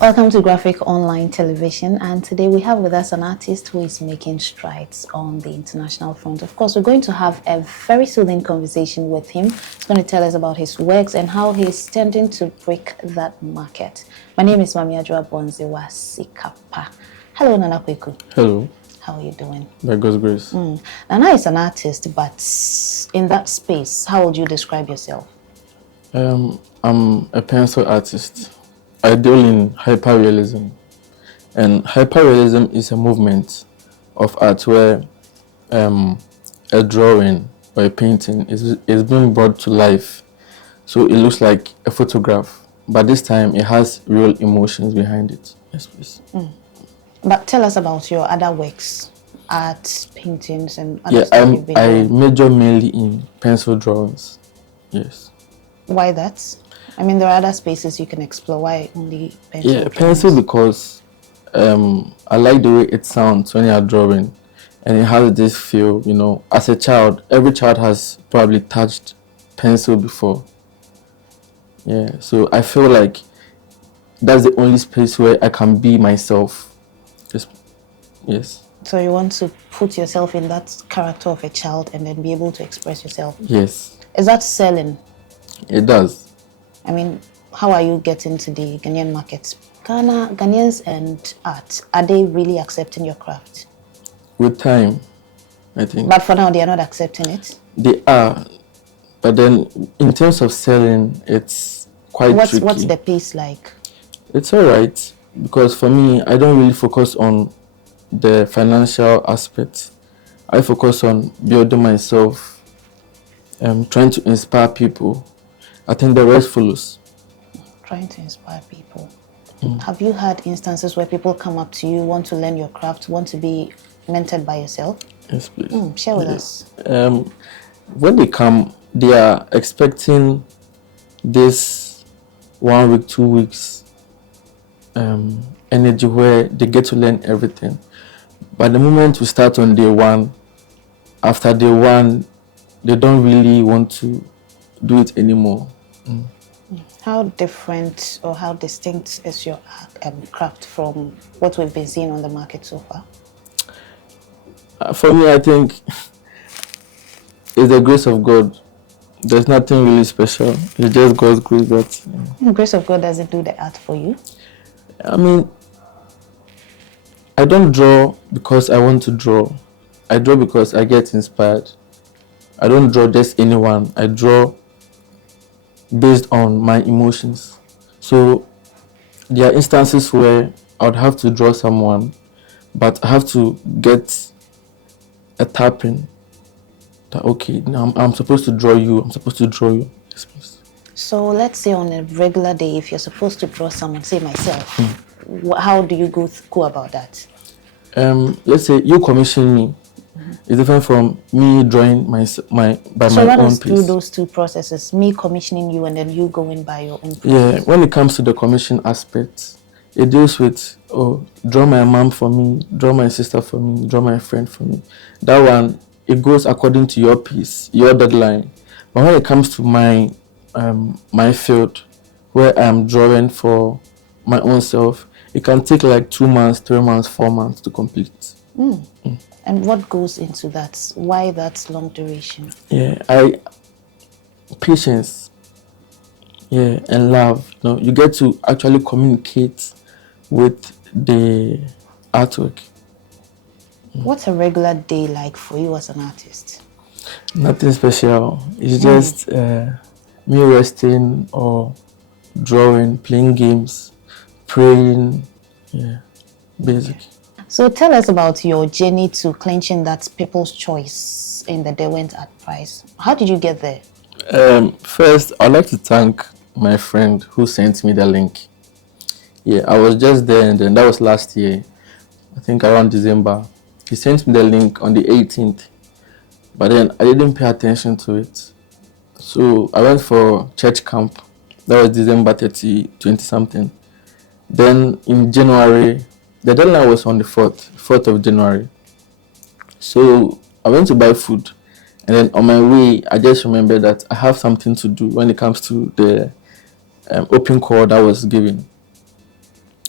Welcome to Graphic Online Television, and today we have with us an artist who is making strides on the international front. Of course, we're going to have a very soothing conversation with him. He's going to tell us about his works and how he's tending to break that market. My name is Mami Adjoa Bonzewa Sikapa. Hello, Nana Kwaku. Hello. How are you doing? By God's grace. Nana is an artist, but in that space, how would you describe yourself? I'm a pencil artist. I deal in hyperrealism. And hyperrealism is a movement of art where a drawing or a painting is being brought to life. So it looks like a photograph, but this time it has real emotions behind it. Yes, please. But tell us about your other works, art, paintings, and other Yeah, stuff you've been I doing. major mainly in pencil drawings. Yes. Why that? I mean, there are other spaces you can explore. Why only pencil? Yeah, pencil because I like the way it sounds when you are drawing, and it has this feel. You know, as a child, every child has probably touched pencil before. Yeah, so I feel like that's the only space where I can be myself. Yes. So you want to put yourself in that character of a child and then be able to express yourself. Yes. Is that selling? It does. I mean, how are you getting to the Ghanaian markets? Ghanaians and art, are they really accepting your craft? With time, I think. But for now, they are not accepting it? They are. But then, in terms of selling, it's quite tricky. What's the pace like? It's all right. Because for me, I don't really focus on the financial aspect. I focus on building myself, trying to inspire people. I think the rest follows. Trying to inspire people. Have you had instances where people come up to you, want to learn your craft, want to be mentored by yourself? Yes, please. Share with us. When they come, they are expecting this 1 week, 2 weeks energy where they get to learn everything. But the moment we start on day one, after day one, they don't really want to do it anymore. How different or how distinct is your craft from what we've been seeing on the market so far? For me, I think it's the grace of God. There's nothing really special. It's just God's grace that... The grace of God doesn't do the art for you? I mean, I don't draw because I want to draw. I draw because I get inspired. I don't draw just anyone. I draw based on my emotions. So there are instances where I would have to draw someone, but I have to get a tapping that, okay, now I'm supposed to draw you. I'm supposed to draw you. Yes, please. So let's say on a regular day, if you're supposed to draw someone, say myself, how do you go about that? Let's say you commission me. It's different from me drawing my So own run us through piece. those two processes, me commissioning you and then you going by your own process. Yeah, when it comes to the commission aspect, it deals with, draw my mom for me, draw my sister for me, draw my friend for me. That one, it goes according to your piece, your deadline. But when it comes to my my field, where I'm drawing for my own self, it can take like 2 months, 3 months, 4 months to complete. And what goes into that? Why that long duration? Yeah, patience. Yeah, and love. You know, you get to actually communicate with the artwork. What's a regular day like for you as an artist? Nothing special. It's just me resting or drawing, playing games, praying. Yeah, basic. So tell us about your journey to clinching that People's Choice in the Derwent Art Prize. How did you get there? First, I'd like to thank my friend who sent me the link. Yeah, I was just there, and then that was last year, I think around December. He sent me the link on the 18th, but then I didn't pay attention to it. So I went for church camp. That was December 30, 20 something. Then in January, the deadline was on the 4th of January. So I went to buy food, and then on my way, I just remembered that I have something to do when it comes to the open call that was given.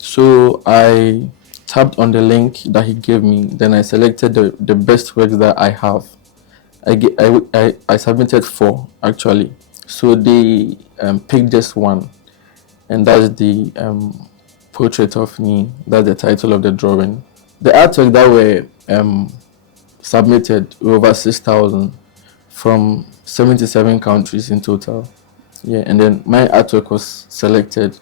So I tapped on the link that he gave me. Then I selected the best works that I have. I submitted 4 actually. So they picked just one, and that's the portrait of me. That's the title of the drawing. The artwork that were submitted were over 6,000 from 77 countries in total. Yeah, and then my artwork was selected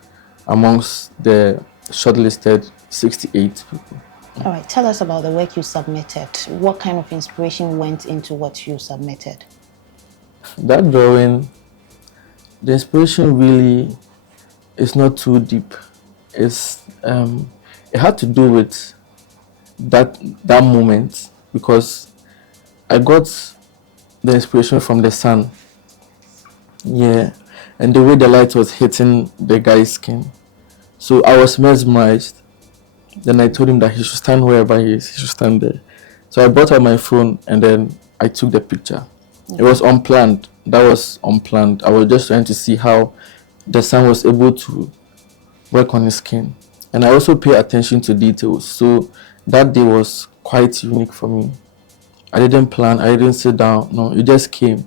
amongst the shortlisted 68 people. All right, tell us about the work you submitted. What kind of inspiration went into what you submitted? That drawing, the inspiration really is not too deep. It's it had to do with that moment, because I got the inspiration from the sun. Yeah, and the way the light was hitting the guy's skin. So I was mesmerized. Then I told him that he should stand wherever he is, he should stand there. So I brought out my phone and then I took the picture. It was unplanned. That was unplanned. I was just trying to see how the sun was able to work on his skin. And I also pay attention to details. So that day was quite unique for me. I didn't plan, I didn't sit down. No, it just came.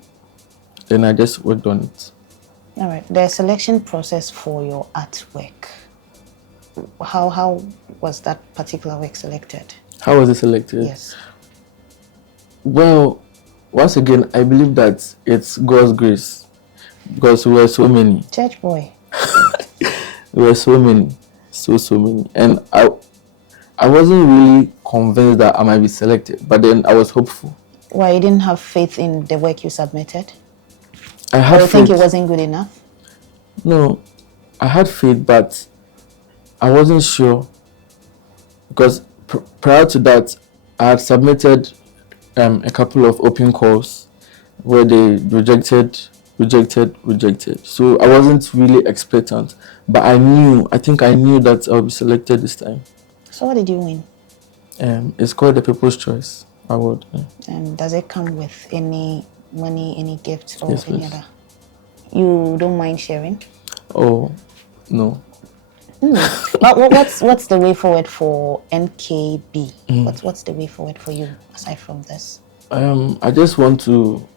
Then I just worked on it. All right, the selection process for your artwork. How was that particular work selected? How was it selected? Yes. Well, once again, I believe that it's God's grace, because we were so many. Church boy. We were so many, so many, and I wasn't really convinced that I might be selected, but then I was hopeful. Why, you didn't have faith in the work you submitted? I Or had you faith. think it wasn't good enough? No, I had faith, but I wasn't sure, because prior to that, I had submitted a couple of open calls where they rejected. So I wasn't really expectant, but I think I knew that I'll be selected this time. So what did you win? It's called the People's Choice Award. Yeah. And does it come with any money, any gifts, or Yes, any please. other? You don't mind sharing? Oh, no. But what's the way forward for NKB? What's the way forward for you aside from this? I just want to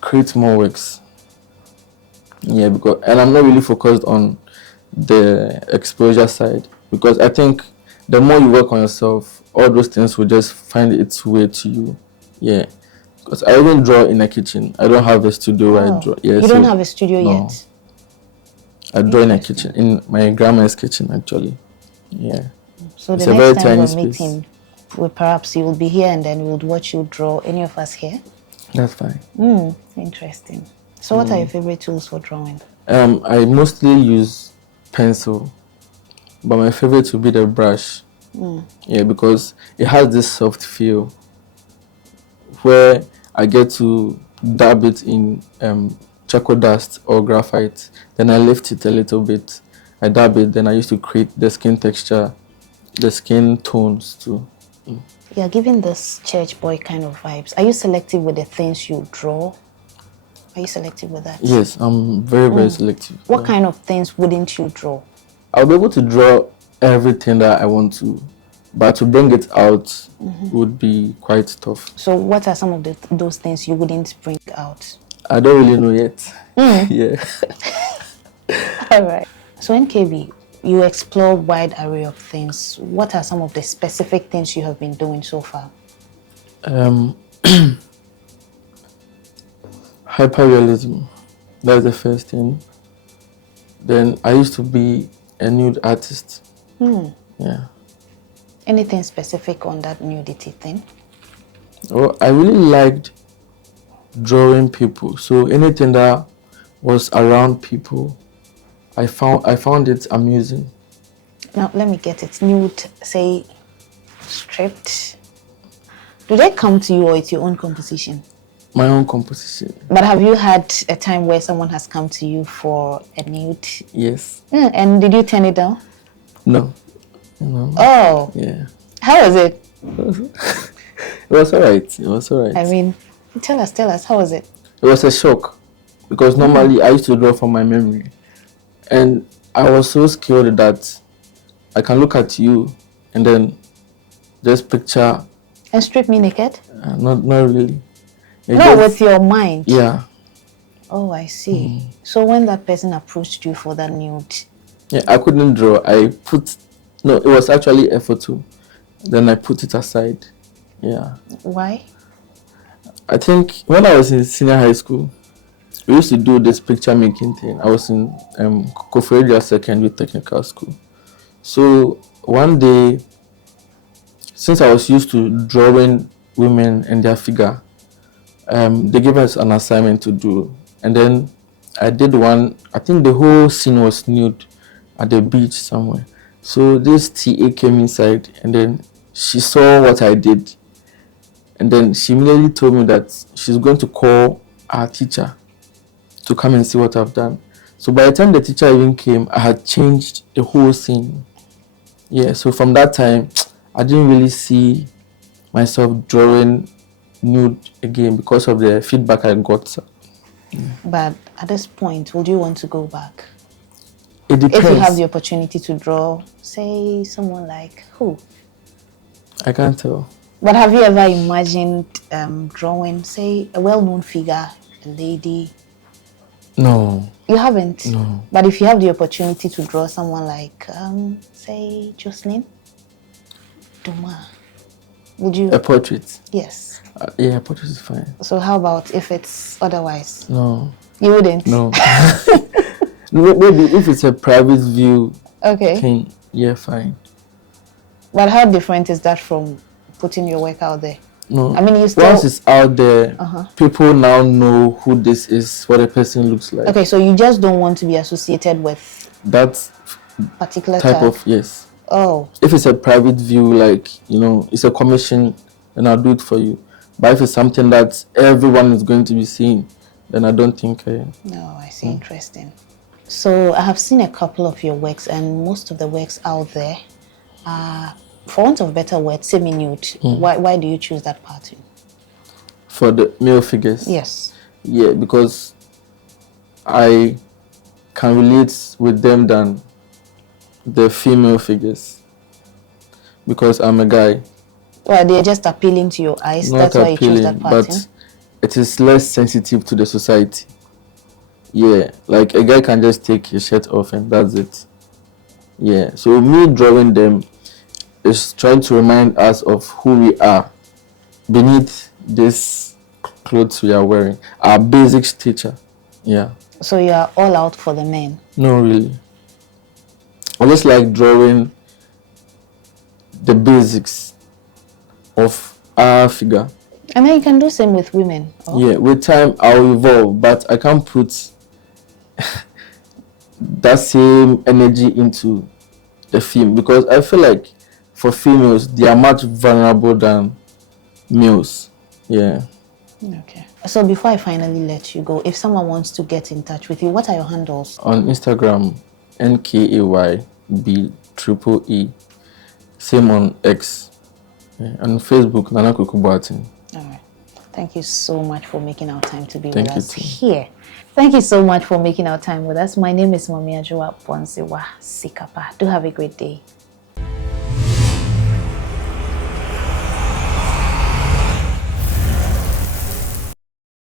create more works. Yeah, and I'm not really focused on the exposure side, because I think the more you work on yourself, all those things will just find its way to you. Yeah, because I even draw in a kitchen. I don't have a studio where I draw. Yeah, You don't have a studio no. yet? I draw in a kitchen, in my grandma's kitchen actually. Yeah. So It's the a very next time we're tiny space. meeting, perhaps you will be here and then we would watch you draw. Any of us here? That's fine. Interesting. So what are your favorite tools for drawing? I mostly use pencil, but my favorite would be the brush. Yeah, because it has this soft feel where I get to dab it in charcoal dust or graphite. Then I lift it a little bit. I dab it. Then I used to create the skin texture, the skin tones too. You're giving this church boy kind of vibes. Are you selective with the things you draw? Are you selective with that? Yes, I'm very selective. What kind of things wouldn't you draw? I'll be able to draw everything that I want to, but to bring it out would be quite tough. So what are some of those things you wouldn't bring out? I don't really know yet. Yeah. All right. So NKB, you explore wide array of things. What are some of the specific things you have been doing so far? Hyperrealism. That's the first thing. Then I used to be a nude artist. Yeah. Anything specific on that nudity thing? Well, I really liked drawing people. So anything that was around people, I found it amusing. Now, let me get it. Nude, say, stripped. Do they come to you or it's your own composition? My own composition. But have you had a time where someone has come to you for a nude? Yes. And did you turn it down? No. No. Oh. Yeah. How was it? It was alright. I mean, tell us, how was it? It was a shock, because normally I used to draw from my memory, and I was so skilled that I can look at you and then just picture. And strip me naked? Not really. No, with your mind. Yeah. Oh, I see. So when that person approached you for that nude? Yeah, I couldn't draw. No, it was actually a photo. Then I put it aside. Yeah. Why? I think when I was in senior high school, we used to do this picture making thing. I was in Koforidua Secondary Technical School. So one day, since I was used to drawing women and their figure, they gave us an assignment to do. And then I did one. I think the whole scene was nude at the beach somewhere. So this TA came inside and then she saw what I did. And then she immediately told me that she's going to call our teacher to come and see what I've done. So by the time the teacher even came, I had changed the whole scene. Yeah, so from that time, I didn't really see myself drawing nude again because of the feedback I got. But at this point, would you want to go back? It depends. If you have the opportunity to draw, say, someone like who? I can't tell. But have you ever imagined drawing, say, a well-known figure, a lady? No. You haven't? No. But if you have the opportunity to draw someone like, say, Jocelyn Duma, would you? A portrait? Yes. Yeah, a portrait is fine. So how about if it's otherwise? No. You wouldn't? No. Maybe if it's a private view thing, yeah, fine. But how different is that from putting your work out there? No. I mean, you still... Once it's out there, people now know who this is, what a person looks like. Okay, so you just don't want to be associated with that particular type of, yes. Oh. If it's a private view, like, it's a commission, then I'll do it for you. But if it's something that everyone is going to be seeing, then I don't think... No, I see. Interesting. So I have seen a couple of your works, and most of the works out there are, for want of better word, semi-nude. Why do you choose that pattern? For the male figures? Yes. Yeah, because I can relate with them than the female figures. Because I'm a guy. Well, they're just appealing to your eyes. Not That's why you choose appealing, that pattern. but it is less sensitive to the society. Yeah, like a guy can just take his shirt off and that's it. Yeah, so me drawing them is trying to remind us of who we are beneath this clothes we are wearing, our basic stature. Yeah. So you are all out for the men? No, really. I just like drawing the basics of our figure. And then you can do same with women. Oh. Yeah, with time I'll evolve, but I can't put that same energy into the film because I feel like for females they are much vulnerable than males. Yeah. Okay. So before I finally let you go, if someone wants to get in touch with you, what are your handles? On Instagram, NKAYBEEE. Same on X. Yeah. On Facebook, Kwaku Boateng. All right. Thank you so much for making our time to be Thank with you us too. here. Thank you so much for making our time with us. My name is Mami Ajua Bonsewa Sikapa. Do have a great day.